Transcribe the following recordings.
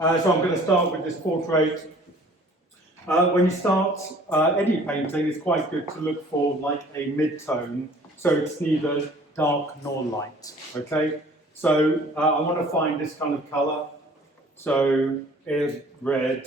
So I'm going to start with this portrait. When you start any painting, it's quite good to look for like a mid-tone, so it's neither dark nor light, okay? So I want to find this kind of colour. So here's red,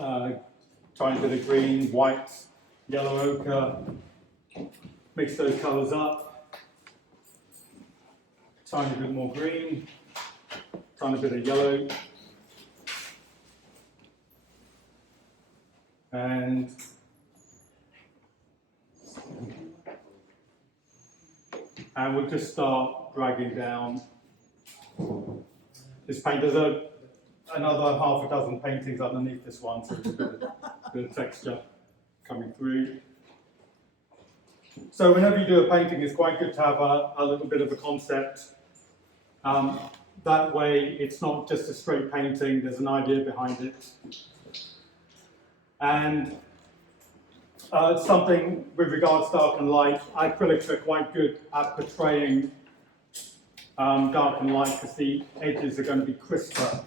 tiny bit of green, white, yellow ochre. Mix those colours up. Tiny bit more green, tiny bit of yellow. And we'll just start dragging down this paint. There's another half a dozen paintings underneath this one, so there's a bit of texture coming through. So whenever you do a painting, it's quite good to have a little bit of a concept. That way, it's not just a straight painting, there's an idea behind it. And something with regards to dark and light, acrylics are quite good at portraying dark and light because the edges are going to be crisper.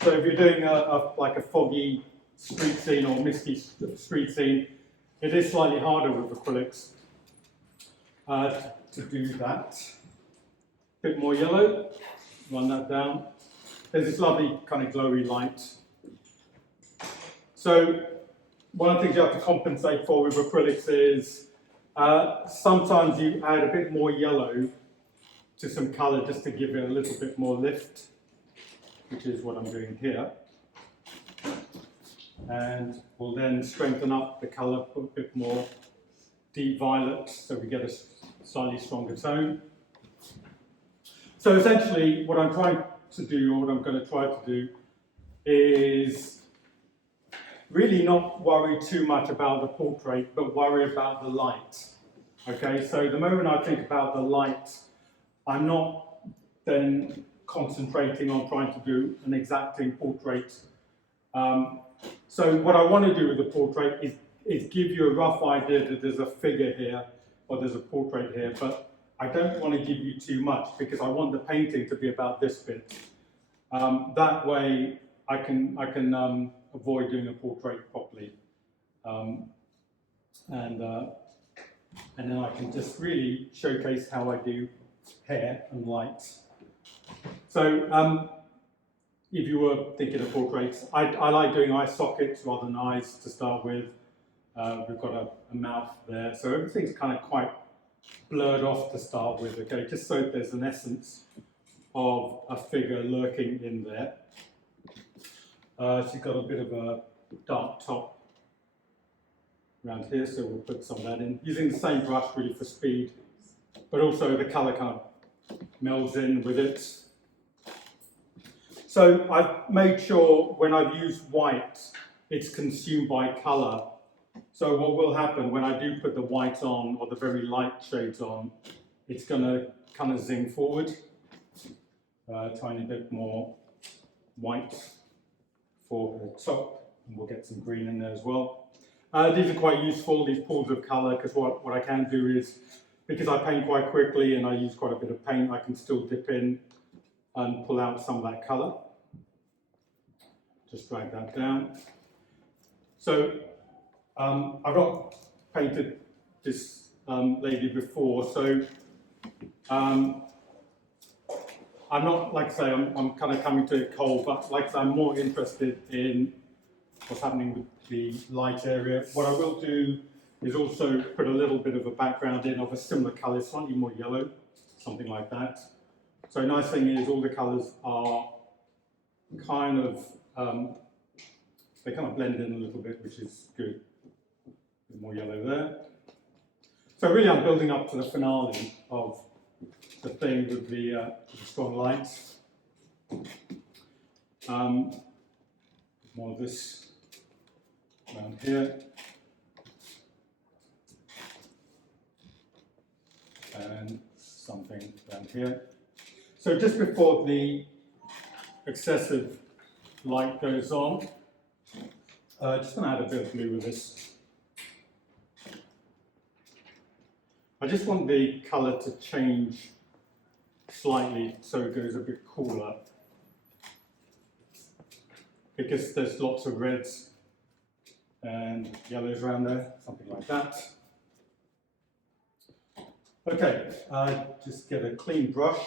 So if you're doing like a foggy street scene or misty street scene, it is slightly harder with acrylics to do that. A bit more yellow, run that down. There's this lovely kind of glowy light. So one of the things you have to compensate for with acrylics is sometimes you add a bit more yellow to some colour just to give it a little bit more lift, which is what I'm doing here. And we'll then strengthen up the colour, put a bit more deep violet so we get a slightly stronger tone. So essentially what I'm trying to do, or what I'm going to try to do, is really not worry too much about the portrait, but worry about the light. Okay, so the moment I think about the light, I'm not then concentrating on trying to do an exacting portrait. So what I want to do with the portrait is give you a rough idea that there's a figure here, or there's a portrait here, but I don't want to give you too much because I want the painting to be about this bit. That way I can avoid doing a portrait properly. And then I can just really showcase how I do hair and light. So if you were thinking of portraits, I like doing eye sockets rather than eyes to start with. We've got a mouth there, so everything's kind of quite blurred off to start with, okay, just so there's an essence of a figure lurking in there. She's got a bit of a dark top around here, so we'll put some of that in. Using the same brush really for speed, but also the colour kind of melds in with it. So I've made sure when I've used white, it's consumed by colour. So what will happen when I do put the white on, or the very light shades on, it's going to kind of zing forward. Tiny bit more white for the top, and we'll get some green in there as well. These are quite useful, these pools of colour, because what I can do is, because I paint quite quickly and I use quite a bit of paint, I can still dip in and pull out some of that colour. Just drag that down. So I've not painted this lady before, so I'm not, like I say, I'm kind of coming to it cold, but like I say, I'm more interested in what's happening with the light area. What I will do is also put a little bit of a background in of a similar colour, slightly more yellow, something like that. So nice thing is all the colours are kind of, they kind of blend in a little bit, which is good. More yellow there. So really I'm building up to the finale of the thing with the strong lights. More of this around here. And something around here. So just before the excessive light goes on, just going to add a bit of blue with this. I just want the colour to change slightly so it goes a bit cooler. because there's lots of reds and yellows around there, something like that. Okay, just get a clean brush.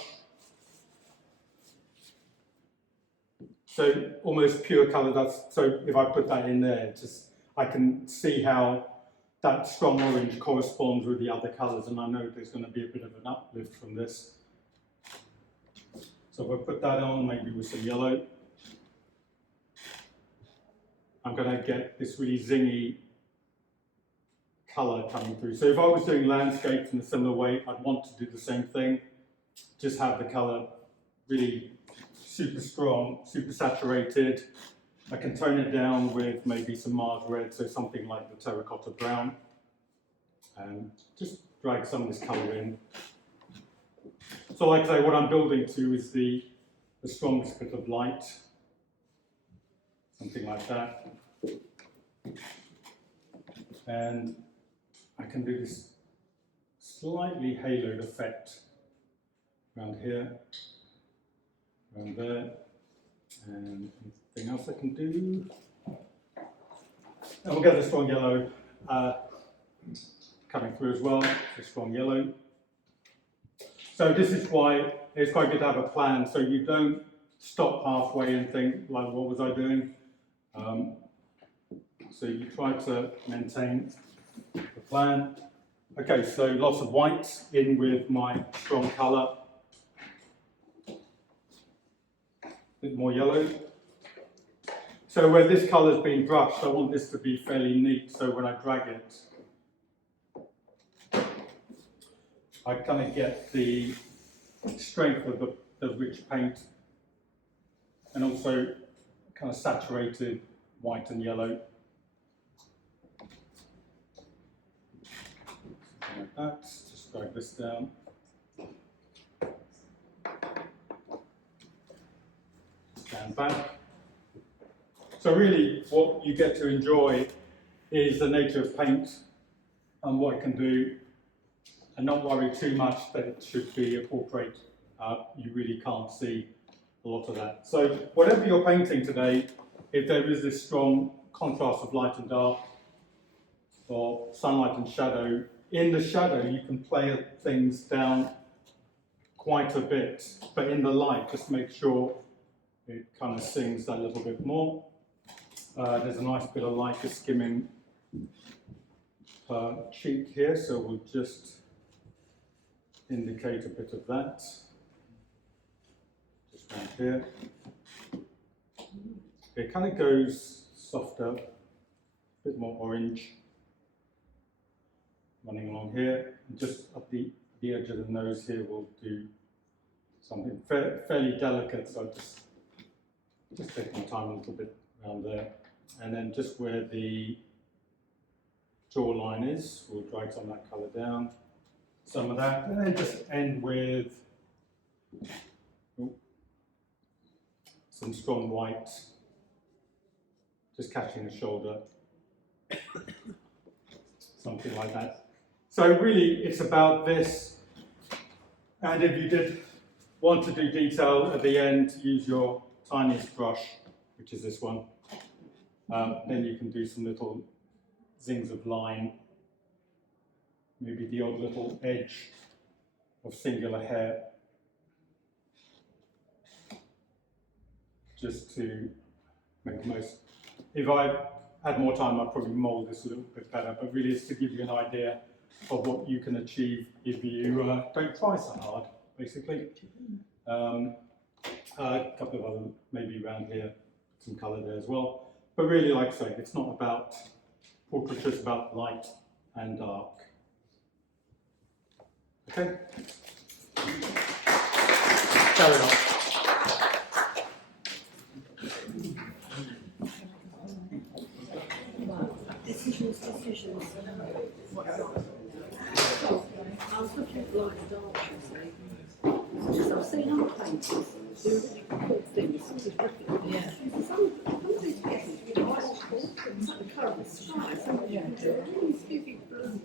So almost pure colour, so if I put that in there, I can see how that strong orange corresponds with the other colours, and I know there's going to be a bit of an uplift from this. So if I put that on, maybe with some yellow, I'm going to get this really zingy colour coming through. So if I was doing landscapes in a similar way, I'd want to do the same thing. Just have the colour really super strong, super saturated. I can tone it down with maybe some Mars red, so something like the terracotta brown. And just drag some of this colour in. So like I say, what I'm building to is the strongest bit of light. Something like that. And I can do this slightly haloed effect around here, around there, and anything else I can do. And we'll get the strong yellow coming through as well, the strong yellow. So this is why it's quite good to have a plan, so you don't stop halfway and think, like, what was I doing? So you try to maintain the plan. Okay, so lots of white in with my strong colour. A bit more yellow. So where this colour's been brushed, I want this to be fairly neat, so when I drag it, I kind of get the strength of the rich paint, and also kind of saturated white and yellow. Like that. Just drag this down. Stand back. So really what you get to enjoy is the nature of paint and what it can do, and not worry too much that it should be a portrait. You really can't see a lot of that. So whatever you're painting today, if there is this strong contrast of light and dark, or sunlight and shadow, in the shadow you can play things down quite a bit, but in the light just make sure it kind of sings that little bit more. There's a nice bit of light just skimming her cheek here, so we'll just indicate a bit of that. Just around here. It kind of goes softer, a bit more orange. Running along here, and just up the edge of the nose here, we'll do something fairly delicate, so just take my time a little bit around there. And then just where the jawline is, we'll drag some of that colour down, some of that, and then just end with some strong white, just catching the shoulder, something like that. So really, it's about this, and if you did want to do detail at the end, use your tiniest brush, which is this one. Then you can do some little zings of line, maybe the odd little edge of singular hair, just to make the most. If I had more time, I'd probably mould this a little bit better, but really it's to give you an idea of what you can achieve if you don't try so hard, basically. A couple of other, maybe around here, some colour there as well. But really, like I say, it's not about portraiture, it's about light and dark. Okay? Carry on. Decisions. I was looking at light and dark, because I've seen other painters do really cool things with different, some of these pieces really awful, like the colours, some of them do really spooky blue,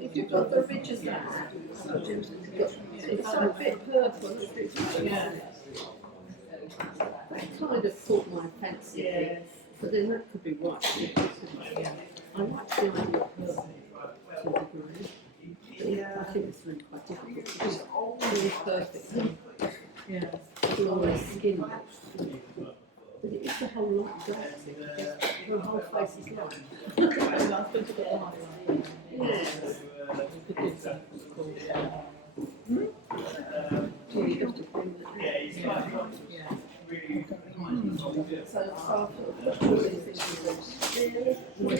if you've got the ridges there, it's a bit purple, specific, but then that could be right. I like the idea of her to a degree. I think it's really quite difficult to do really perfectly. Yeah. It's always skin. But it is the whole lot of dark. Her whole face is light. That's good to get light. Yes. The good stuff is called. So you have to bring that out. Yeah. So after all these things vivid, blue,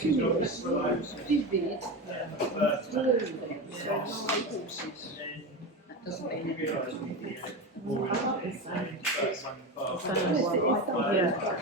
so high horses. That doesn't mean I like the sound. yeah.